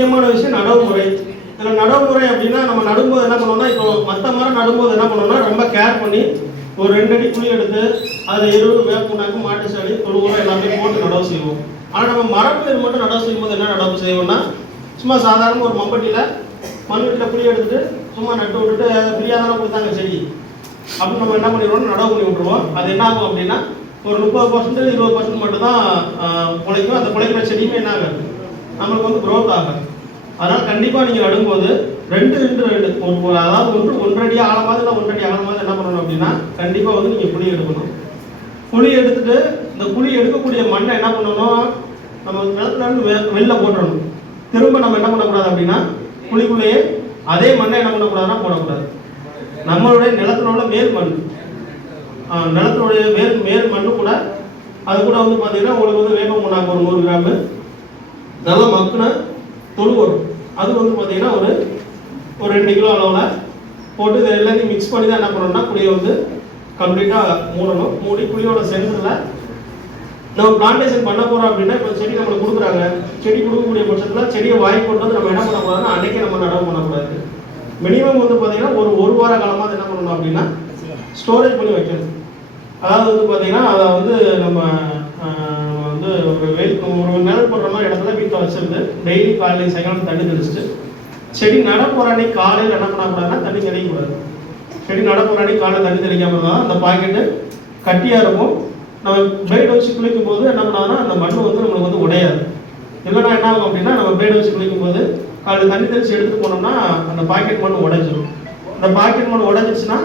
முக்கியமான விஷயம் நடவுமுறை இதில் நடவுமுறை அப்படின்னா நம்ம நடும்போது என்ன பண்ணோம்னா இப்போ மற்ற மரம் நடும்போது என்ன பண்ணுவோம்னா ரொம்ப கேர் பண்ணி ஒரு ரெண்டு அடி குழி எடுத்து அதில் எருவு வேப்புனாக்கு மாட்டு சாணி தொழுவுரம் எல்லாமே போட்டு நடவு செய்வோம். ஆனால் நம்ம மரப்பயிர் மட்டும் நடவு செய்யும்போது என்ன நடவு செய்வோம்னா சும்மா சாதாரண ஒரு மம்பட்டியில் மண்வெட்டியில் குழி எடுத்துட்டு சும்மா நட்டு விட்டுட்டு ஃப்ரீயாக தானே கொடுத்தாங்க செடி. அப்படின்னு நம்ம என்ன பண்ணிடுவோம் நடவு பண்ணி விட்டுருவோம். அது என்ன ஆகும் அப்படின்னா ஒரு முப்பது பர்சன்ட் இருபது பர்சன்ட் மட்டும் தான் பிழைக்கும். அந்த பிழைக்கிற செடியுமே என்ன ஆகாது. நம்மளுக்கு வந்து growth ஆகாது அதனால் கண்டிப்பாக நீங்கள் நடும்போது ரெண்டு ரெண்டு ரெண்டு ஒரு ஒரு அதாவது ஒன்று ஒன்றடி ஆழமாவது இல்லை ஒன்றடி ஆழமாவது என்ன பண்ணணும் அப்படின்னா கண்டிப்பாக வந்து நீங்கள் குழி எடுக்கணும். குழி எடுத்துட்டு இந்த குழி எடுக்கக்கூடிய மண்ணை என்ன பண்ணணும் நம்ம நிலத்துல இருந்து வெ வெளில போட்டுடணும் திரும்ப நம்ம என்ன பண்ணக்கூடாது அப்படின்னா குழிக்குள்ளேயே அதே மண்ணை என்ன பண்ணக்கூடாதுன்னா போடக்கூடாது. நம்மளுடைய நிலத்துல உள்ள மேல் மண். நிலத்தினுடைய மேல் மேல் மண்ணு கூட அது கூட வந்து பார்த்தீங்கன்னா உங்களுக்கு வந்து வேப்பம் முன்னாக்கு ஒரு நூறு கிராமு நல்ல மக்குன தொழு வரும். அது வந்து பார்த்தீங்கன்னா ஒரு ஒரு ரெண்டு கிலோ அளவில் போட்டு இதை எல்லாத்தையும் மிக்ஸ் பண்ணி தான் என்ன பண்ணணும்னா குழியை வந்து கம்ப்ளீட்டாக மூடணும். மூடி குழியோட சென்டரில் நம்ம பிளான்டேஷன் பண்ண போகிறோம் அப்படின்னா இப்போ செடி நம்மளுக்கு கொடுக்குறாங்க. செடி கொடுக்கக்கூடிய பட்சத்தில் செடியை வாங்கி கொண்டு வந்து நம்ம என்ன பண்ண போகிறோம்னா அன்னைக்கே நம்ம நடவு பண்ணக்கூடாது மினிமம் வந்து பார்த்தீங்கன்னா ஒரு ஒரு வார காலமாக என்ன பண்ணணும் அப்படின்னா ஸ்டோரேஜ் பண்ணி வைக்கிறது அதாவது வந்து பார்த்தீங்கன்னா அதை வந்து நம்ம வந்து ஒரு வெயில் ஒரு நிழல் போடுற மாதிரி இடத்துல வீட்டில் வச்சிருந்து டெய்லி காலையில் சாயங்காலம் தண்ணி தெளிச்சுட்டு செடி நட அன்னைக்கு காலையில் என்ன பண்ணக்கூடாதுன்னா தண்ணி தெளிக்கக்கூடாது செடி நட அன்னைக்கு காலையில் தண்ணி தெளிக்காம இருந்தால் அந்த பாக்கெட்டு கட்டியாக இருக்கும். நம்ம பிளேட் வச்சு குளிக்கும் போது என்ன பண்ணாங்கன்னா அந்த மண் வந்து நம்மளுக்கு வந்து உடையாது. இல்லைன்னா என்ன ஆகும் அப்படின்னா நம்ம பிளேட் வச்சு குளிக்கும் போது காலையில் தண்ணி தெளிச்சு எடுத்துகிட்டு போனோம்னா அந்த பாக்கெட் மண் உடைஞ்சிடும் அந்த பாக்கெட் மண் உடைஞ்சிச்சுன்னா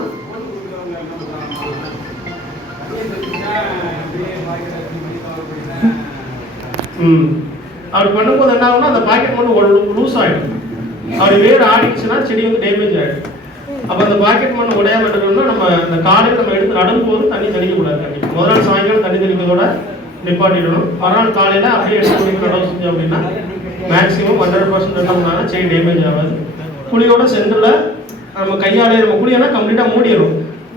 அப்படி பண்ணும்போது என்ன ஆகும்னா அந்த பாக்கெட் மண் லூஸ் ஆகிடும் அப்படி வேறு ஆடிச்சுன்னா செடி வந்து டேமேஜ் ஆகிடும் அப்போ அந்த பாக்கெட் மண் உடையாம இருக்கணும்னா நம்ம அந்த காலையில் நம்ம எடுத்து நடும்போது தண்ணி தெளிக்கக்கூடாது. கண்டிப்பாக முதல் நாள் சாயங்காலம் தண்ணி தெளிக்கிறதோட நிப்பாட்டிடணும். மறுநாள் காலையில் அப்படியே எடுத்து குடிக்க நடவு செஞ்சோம் அப்படின்னா மேக்ஸிமம் ஹண்ட்ரட் பர்சன்ட் எடுத்தோம்னா செடி டேமேஜ் ஆகாது. குழியோட சென்டரில் நம்ம கையாலே நம்ம குழியெல்லாம் கம்ப்ளீட்டாக மூடிடும்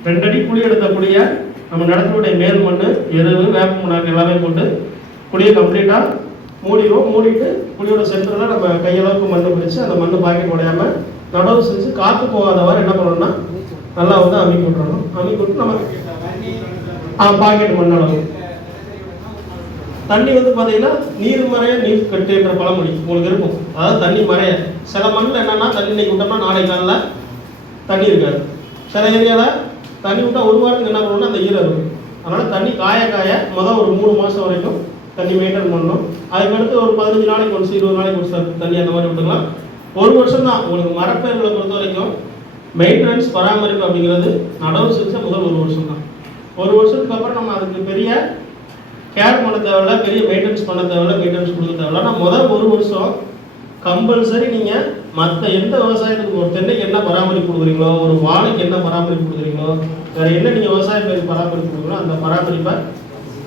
ரெண்டடி குழி எடுத்த குழியை நம்ம நிலத்தினுடைய மேல் மண் எருவு வேப்ப முன்னாக்கு எல்லாமே போட்டு குழியை கம்ப்ளீட்டாக மூடிடுவோம். மூடிட்டு குழியோட சென்டரில் நம்ம கையளவுக்கு மண் பிடிச்சி அந்த மண் பாக்கெட் உடையாமல் நடவு செஞ்சு காற்று போகாதவாறு என்ன பண்ணணும்னா நல்லா வந்து அமைக்கி விட்றணும் அமைக்கி விட்டு நம்ம ஆ பாக்கெட் மண் அளவு. தண்ணி வந்து பார்த்தீங்கன்னா நீர் மறைய நீர் கட்டுன்ற பழமொழி உங்களுக்கு இருக்கும். அதாவது தண்ணி மறைய. சில மண்ணில் என்னென்னா தண்ணி இன்னைக்கு விட்டோம்னா நாளை காலையில் தண்ணி இருக்காது. சில ஏரியாவில் தண்ணி விட்டால் ஒரு வாரத்துக்கு என்ன பண்ணணும்னா அந்த ஈரம் இருக்கும் அதனால் தண்ணி காய காய மொதல் ஒரு மூணு மாதம் வரைக்கும் தண்ணி மெயின்டைன் பண்ணணும். அதுக்கடுத்து ஒரு பதினஞ்சு நாளைக்கு ஒன்று இருபது நாளைக்கு ஒரு சார் தண்ணி அந்த மாதிரி விட்டுக்கலாம். ஒரு வருஷம் தான். உங்களுக்கு மரப்பயிர்களை பொறுத்த வரைக்கும் மெயின்டெனன்ஸ் பராமரிப்பு அப்படிங்கிறது நடவு செஞ்ச முதல் ஒரு வருஷம் தான். ஒரு வருஷத்துக்கு அப்புறம் நம்ம அதுக்கு பெரிய கேர் பண்ண தேவையில்ல பெரிய மெயின்டெனன்ஸ் பண்ண தேவையில்ல மெயின்டெனன்ஸ் கொடுக்க தேவையில்ல. ஆனால் முதல் ஒரு வருஷம் கம்பல்சரி நீங்கள் மற்ற எந்த விவசாயத்துக்கு ஒரு தென்னைக்கு என்ன பராமரிப்பு கொடுக்குறீங்களோ ஒரு வாழைக்கு என்ன பராமரிப்பு கொடுக்குறீங்களோ வேறு என்ன நீங்கள் விவசாய பயிர் பராமரிப்பு கொடுக்குறீங்களோ அந்த பராமரிப்பை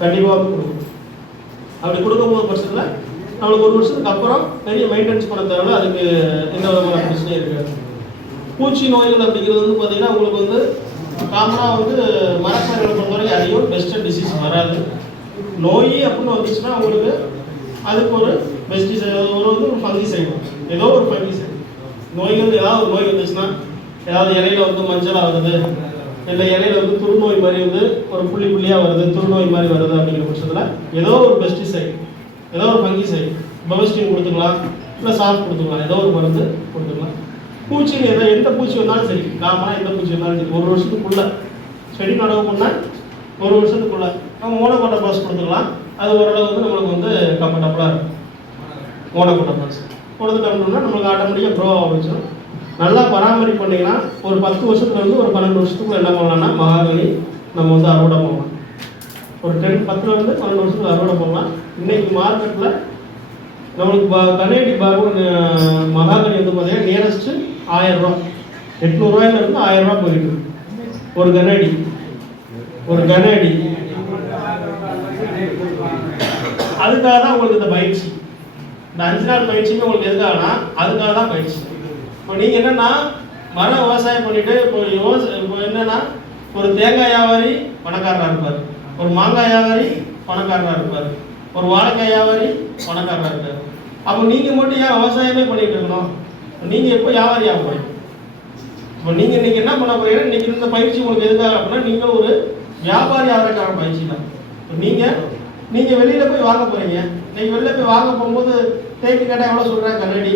கண்டிப்பாக கொடுக்கணும். அப்படி கொடுக்கும்போது பட்சத்தில் நம்மளுக்கு ஒரு வருஷத்துக்கு அப்புறம் பெரிய மெயின்டெனன்ஸ் பண்ண தேவையில்ல. அதுக்கு எந்த விதமான பிரச்சனையும் இருக்காது. பூச்சி நோய்கள் அப்படிங்கிறது வந்து பார்த்தீங்கன்னா உங்களுக்கு வந்து காமனாக வந்து மரப்பயிர்களை பொறுத்தவரைக்கும் அதிகம். பெஸ்ட் டிசீஸ் வராது. நோய் அப்படின்னு வந்துச்சுன்னா உங்களுக்கு அதுக்கு ஒரு பெஸ்டிசைட் ஒரு வந்து ஒரு ஃபங்கிசைடு ஏதோ ஒரு ஃபங்கிசைடு நோய்கள் ஏதாவது ஒரு நோய் வந்துச்சுன்னா ஏதாவது இலையில வந்து மஞ்சள் ஆகுது இல்லை இலையில வந்து துருநோய் மாதிரி வந்து ஒரு புள்ளி புள்ளியாக வருது துருநோய் மாதிரி வருது அப்படிங்கிற பட்சத்தில் ஏதோ ஒரு பெஸ்டிசைட் ஏதோ ஒரு ஃபங்கிசைட் பவஸ்டின் கொடுத்துக்கலாம் இல்லை சாஃப்ட் கொடுத்துக்கலாம் ஏதோ ஒரு மருந்து கொடுத்துக்கலாம். பூச்சி ஏதோ எந்த பூச்சி வந்தாலும் சரி காமனாக எந்த பூச்சி வந்தாலும் சரி ஒரு வருஷத்துக்குள்ள செடி நடவு பண்ணால் ஒரு வருஷத்துக்குள்ள நம்ம மோனோகோட்டை பாஸ் கொடுத்துக்கலாம். அது ஓரளவு வந்து நம்மளுக்கு வந்து கம்ஃபர்டபுளாக இருக்கும். மோனக்கோட்டை பாஸ் கொடுத்துட்டோம்னா நம்மளுக்கு ஆட்டோமேட்டிக்காக ப்ரோ ஆரம்பிச்சிடும். நல்லா பராமரிப்பு பண்ணிங்கன்னா ஒரு பத்து வருஷத்துலேருந்து ஒரு பன்னெண்டு வருஷத்துக்குள்ள என்ன பண்ணலாம்னா மகாகனி நம்ம வந்து அறுவடை பண்ணலாம். ஒரு டென் பத்துலேருந்து பன்னெண்டு வருஷத்துக்கு அறுவடை பண்ணலாம். இன்னைக்கு மார்க்கெட்டில் நம்மளுக்கு ப- கனேடி பார்வன் மகாகனி வந்து பார்த்தீங்கன்னா நியரஸ்ட்டு ஆயிரரூவா ரூபா. ஆயிரரூவா இருந்து போயிருக்கு ஒரு கனேடி. ஒரு கனேடி. அதுக்காக தான் உங்களுக்கு இந்த பயிற்சி. இந்த அஞ்சு நாள் பயிற்சியுமே உங்களுக்கு எதுக்காகனா அதுக்காக தான் பயிற்சி. இப்போ நீங்கள் என்னென்னா மர விவசாயம் பண்ணிவிட்டு இப்போ விவசாய இப்போ என்னென்னா ஒரு தேங்காய் வியாபாரி பணக்காரராக இருப்பார். ஒரு மாங்காய் வியாபாரி பணக்காரராக இருப்பார். ஒரு வாழைக்காய் வியாபாரி பணக்காரராக இருப்பார். அப்போ நீங்கள் மட்டும் ஏன் விவசாயமே பண்ணிட்டு இருக்கணும்? நீங்கள் எப்போ வியாபாரி ஆக போய் இப்போ நீங்கள் இன்றைக்கி என்ன பண்ண போகிறீங்கன்னா இன்றைக்கி இந்த பயிற்சி உங்களுக்கு எதுக்காக அப்படின்னா நீங்கள் ஒரு வியாபாரி ஆகிறக்கான பயிற்சி தான். இப்போ நீங்கள் நீங்கள் வெளியில் போய் வாங்க போகிறீங்க நீங்கள் வெளியில் போய் வாங்க போகும்போது தேக்கு கேட்டால் எவ்வளோ சொல்கிறாங்க கண்ணாடி?